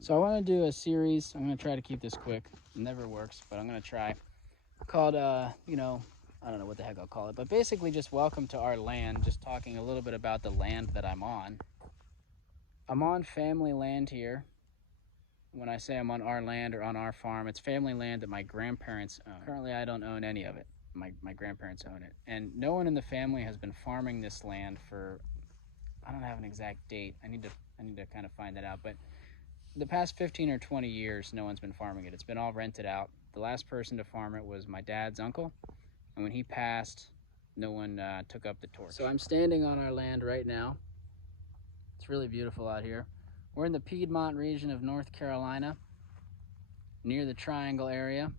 So I want to do a series. I'm going to try to keep this quick. It never works, but I'm going to try. Called, I don't know what the heck I'll call it, but basically just welcome to our land, just talking a little bit about the land that I'm on. I'm on family land here. When I say I'm on our land or on our farm, it's family land that my grandparents own. Currently, I don't own any of it. My grandparents own it. And no one in the family has been farming this land for, I don't have an exact date. I need to kind of find that out, but the past 15 or 20 years, no one's been farming it. It's been all rented out. The last person to farm it was my dad's uncle, and when he passed, no one took up the torch. So I'm standing on our land right now. It's really beautiful out here. We're in the Piedmont region of North Carolina, near the Triangle area,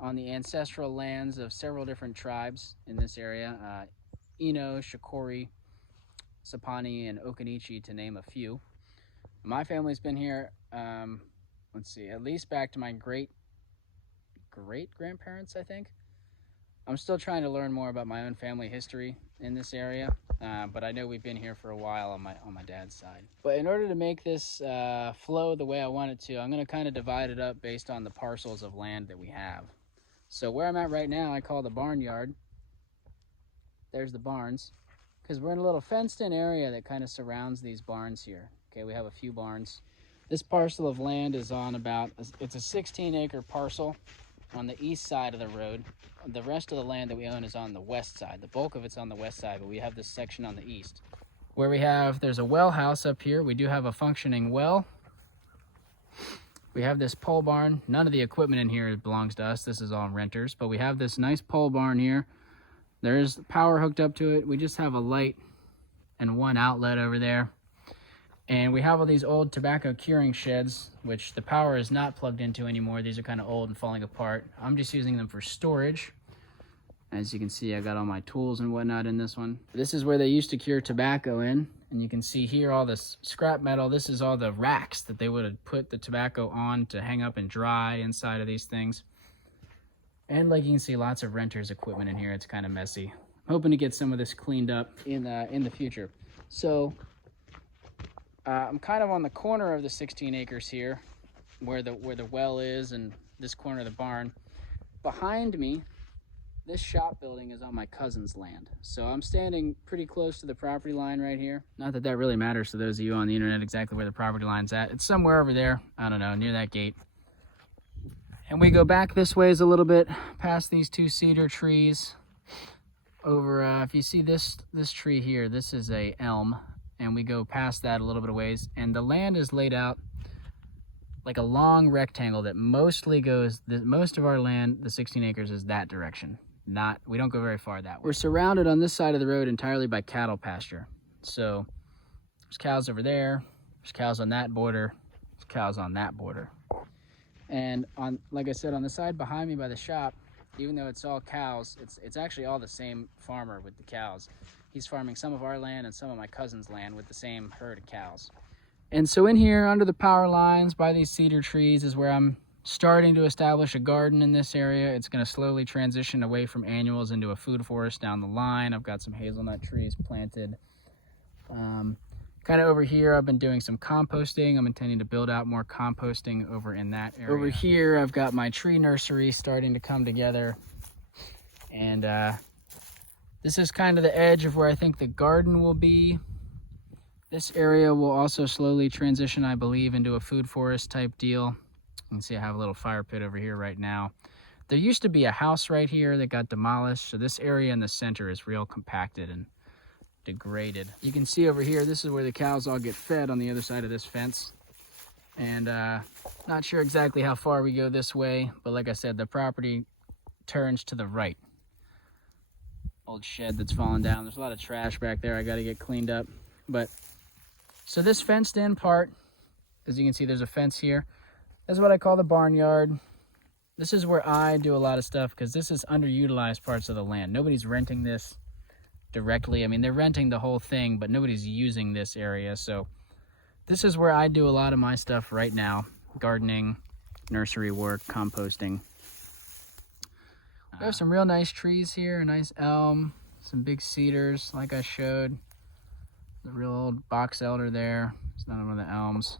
on the ancestral lands of several different tribes in this area, Eno, Shakori, Sapani, and Okanichi, to name a few. My family's been here, let's see, at least back to my great-grandparents, I think. I'm still trying to learn more about my own family history in this area, but I know we've been here for a while on my dad's side. But in order to make this flow the way I want it to, I'm going to kind of divide it up based on the parcels of land that we have. So where I'm at right now, I call the barnyard. There's the barns, because we're in a little fenced-in area that kind of surrounds these barns here. Okay, we have a few barns. This parcel of land is on it's a 16-acre parcel on the east side of the road. The rest of the land that we own is on the west side. The bulk of it's on the west side, but we have this section on the east. Where there's a well house up here. We do have a functioning well. We have this pole barn. None of the equipment in here belongs to us. This is all renters, but we have this nice pole barn here. There's power hooked up to it. We just have a light and one outlet over there. And we have all these old tobacco curing sheds, which the power is not plugged into anymore. These are kind of old and falling apart. I'm just using them for storage. As you can see, I got all my tools and whatnot in this one. This is where they used to cure tobacco in. And you can see here all this scrap metal. This is all the racks that they would have put the tobacco on to hang up and dry inside of these things. And like you can see, lots of renters' equipment in here. It's kind of messy. I'm hoping to get some of this cleaned up in the future. So I'm kind of on the corner of the 16 acres here, where the well is, and this corner of the barn. Behind me, this shop building is on my cousin's land. So I'm standing pretty close to the property line right here. Not that that really matters to those of you on the internet exactly where the property line's at. It's somewhere over there, I don't know, near that gate. And we go back this ways a little bit, past these two cedar trees. Over, if you see this tree here, this is a elm. And we go past that a little bit of ways, and the land is laid out like a long rectangle that mostly goes, most of our land, the 16 acres, is that direction. We don't go very far that way. We're surrounded on this side of the road entirely by cattle pasture. So there's cows over there, there's cows on that border, there's cows on that border. And like I said, on the side behind me by the shop, even though it's all cows, it's actually all the same farmer with the cows. He's farming some of our land and some of my cousin's land with the same herd of cows. And so in here, under the power lines, by these cedar trees, is where I'm starting to establish a garden in this area. It's going to slowly transition away from annuals into a food forest down the line. I've got some hazelnut trees planted. Kind of over here, I've been doing some composting. I'm intending to build out more composting over in that area. Over here, I've got my tree nursery starting to come together. And this is kind of the edge of where I think the garden will be. This area will also slowly transition, I believe, into a food forest type deal. You can see I have a little fire pit over here right now. There used to be a house right here that got demolished, so this area in the center is real compacted and degraded. You can see over here, this is where the cows all get fed on the other side of this fence. And not sure exactly how far we go this way, but like I said, the property turns to the right. Old shed that's fallen down. There's a lot of trash back there I got to get cleaned up. But so this fenced in part, as you can see, there's a fence here. This is what I call the barnyard. This is where I do a lot of stuff because this is underutilized parts of the land. Nobody's renting this directly. I mean, they're renting the whole thing, but nobody's using this area. So this is where I do a lot of my stuff right now. Gardening, nursery work, composting. We have some real nice trees here, a nice elm, some big cedars like I showed. The real old box elder there. It's not one of the elms.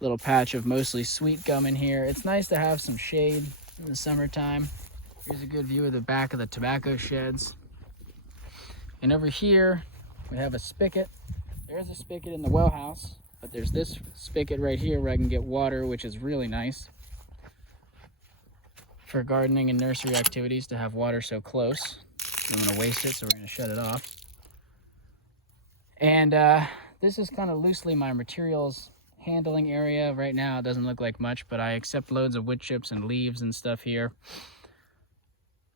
Little patch of mostly sweet gum in here. It's nice to have some shade in the summertime. Here's a good view of the back of the tobacco sheds. And over here, we have a spigot. There's a spigot in the well house, but there's this spigot right here where I can get water, which is really nice for gardening and nursery activities to have water so close. I'm gonna waste it, so we're gonna shut it off. And this is kind of loosely my materials handling area. Right now, it doesn't look like much, but I accept loads of wood chips and leaves and stuff here.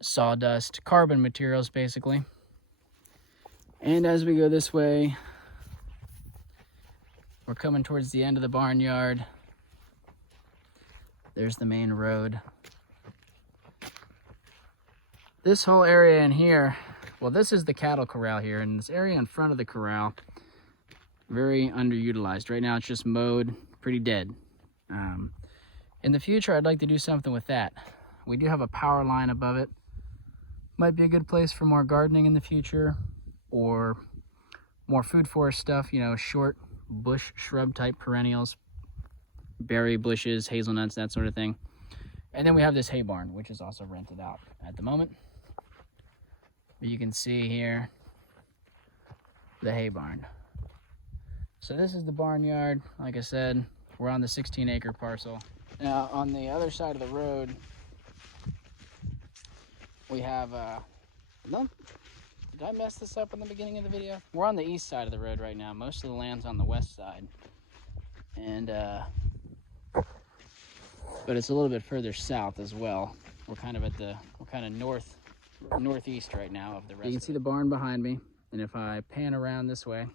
Sawdust, carbon materials, basically. And as we go this way, we're coming towards the end of the barnyard. There's the main road. This whole area in here, well, this is the cattle corral here, and this area in front of the corral, very underutilized. Right now it's just mowed, pretty dead. In the future, I'd like to do something with that. We do have a power line above it. Might be a good place for more gardening in the future, or more food forest stuff, you know, short bush shrub type perennials, berry bushes, hazelnuts, that sort of thing. And then we have this hay barn, which is also rented out at the moment. But you can see here the hay barn. So this is the barnyard. Like I said, we're on the 16-acre parcel. Now on the other side of the road, we have no, did I mess this up in the beginning of the video? We're on the east side of the road right now. Most of the land's on the west side. And but it's a little bit further south as well. We're kind of northeast right now of the rest. You can see the barn behind me, and if I pan around this way,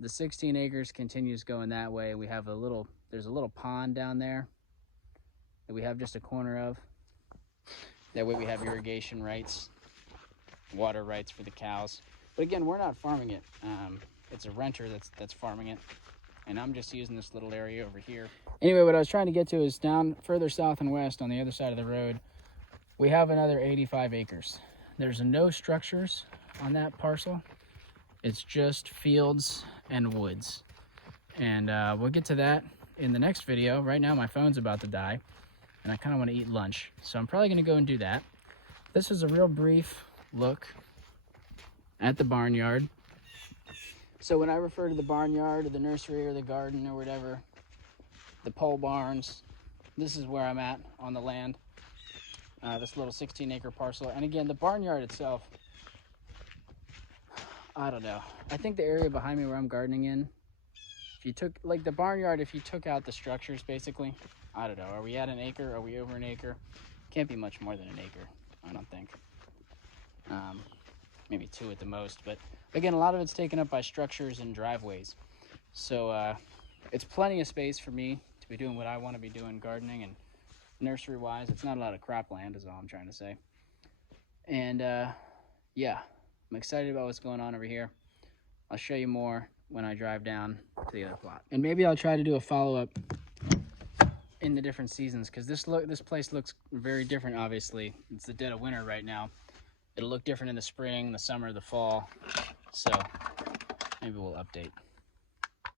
the 16 acres continues going that way. We have there's a little pond down there that we have just a corner of. That way we have irrigation rights, water rights for the cows. But again, we're not farming it. It's a renter that's farming it. And I'm just using this little area over here. Anyway, what I was trying to get to is down further south and west on the other side of the road, we have another 85 acres. There's no structures on that parcel. It's just fields and woods. And we'll get to that in the next video. Right now my phone's about to die and I kind of want to eat lunch. So I'm probably going to go and do that. This is a real brief look at the barnyard. So when I refer to the barnyard or the nursery or the garden or whatever, the pole barns, this is where I'm at on the land, this little 16-acre parcel. And again, the barnyard itself, I don't know. I think the area behind me where I'm gardening in, if you took, like the barnyard, if you took out the structures, basically, I don't know. Are we at an acre? Are we over an acre? Can't be much more than an acre, I don't think. Maybe 2 at the most, but again, a lot of it's taken up by structures and driveways. So it's plenty of space for me to be doing what I want to be doing, gardening and nursery-wise. It's not a lot of cropland is all I'm trying to say. And yeah, I'm excited about what's going on over here. I'll show you more when I drive down to the other plot. And maybe I'll try to do a follow-up in the different seasons, because this place looks very different, obviously. It's the dead of winter right now. It'll look different in the spring, the summer, the fall. So maybe we'll update.